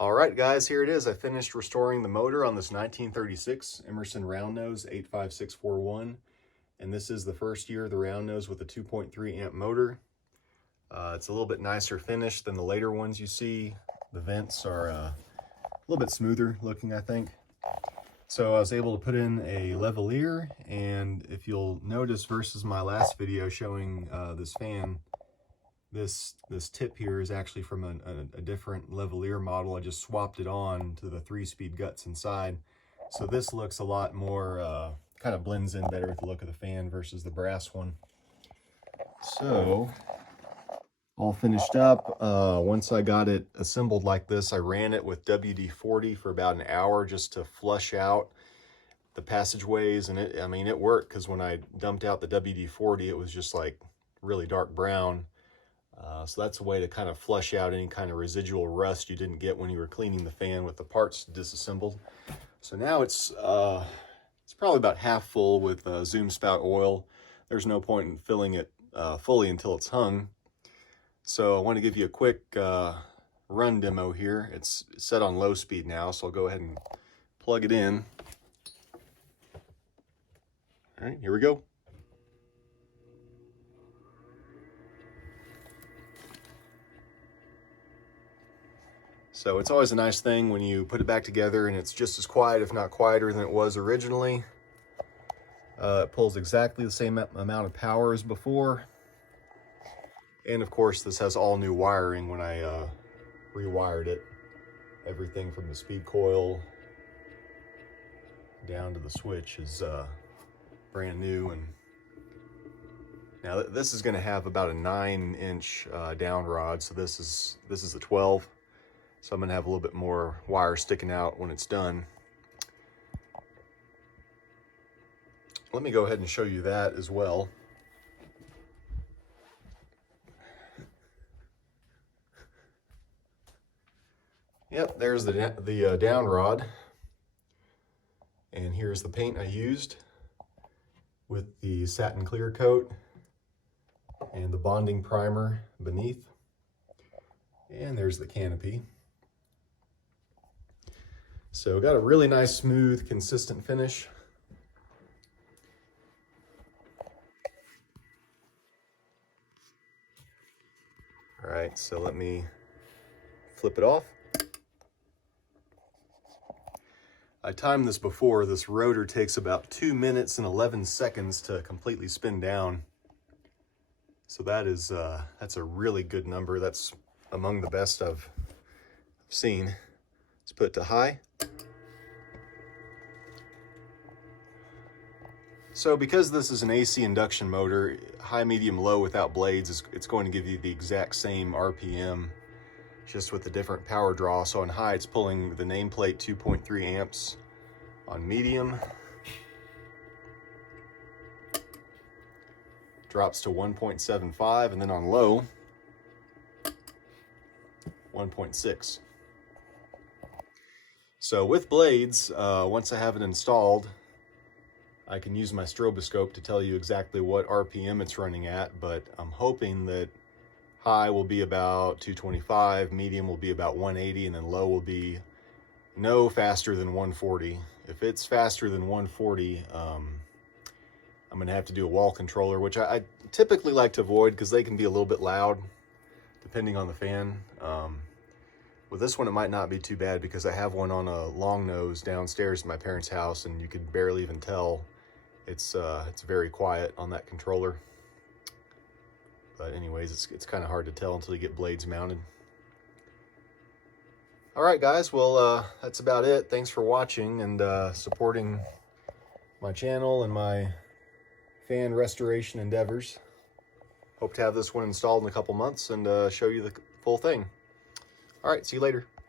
All right, guys, here it is. I finished restoring the motor on this 1936 Emerson Roundnose 85641. And this is the first year of the Roundnose with a 2.3 amp motor. It's a little bit nicer finish than the later ones you see. The vents are a little bit smoother looking, I think. So I was able to put in a lavalier, and if you'll notice versus my last video showing this fan, this tip here is actually from a different lavalier model. I just swapped it on to the 3-speed guts inside. So this looks a lot more, kind of blends in better with the look of the fan versus the brass one. So, all finished up. Once I got it assembled like this, I ran it with WD-40 for about an hour just to flush out the passageways, and it worked, because when I dumped out the WD-40, it was just like really dark brown. So that's a way to kind of flush out any kind of residual rust you didn't get when you were cleaning the fan with the parts disassembled. So now it's probably about half full with zoom spout oil. There's no point in filling it fully until it's hung. So I want to give you a quick run demo here. It's set on low speed now, so I'll go ahead and plug it in. All right, here we go. So it's always a nice thing when you put it back together and it's just as quiet, if not quieter, than it was originally. It pulls exactly the same amount of power as before. And of course, this has all new wiring when I rewired it. Everything from the speed coil down to the switch is brand new. And now this is going to have about a 9-inch down rod. So this is a 12. So I'm going to have a little bit more wire sticking out when it's done. Let me go ahead and show you that as well. Yep, there's the down rod. And here's the paint I used with the satin clear coat and the bonding primer beneath. And there's the canopy. So got a really nice, smooth, consistent finish. All right, so let me flip it off. I timed this before. This rotor takes about 2 minutes and 11 seconds to completely spin down. So that's a really good number. That's among the best I've seen. Let's put it to high. So because this is an AC induction motor, high, medium, low without blades, it's going to give you the exact same RPM, just with a different power draw. So on high, it's pulling the nameplate 2.3 amps. On medium, drops to 1.75, and then on low, 1.6. So with blades, once I have it installed, I can use my stroboscope to tell you exactly what RPM it's running at, but I'm hoping that high will be about 225, medium will be about 180, and then low will be no faster than 140. If it's faster than 140, I'm gonna have to do a wall controller, which I typically like to avoid because they can be a little bit loud depending on the fan. With this one, it might not be too bad because I have one on a long nose downstairs in my parents' house, and you could barely even tell. It's very quiet on that controller. But anyways, it's kind of hard to tell until you get blades mounted. All right, guys, well, that's about it. Thanks for watching and supporting my channel and my fan restoration endeavors. Hope to have this one installed in a couple months and show you the full thing. All right, see you later.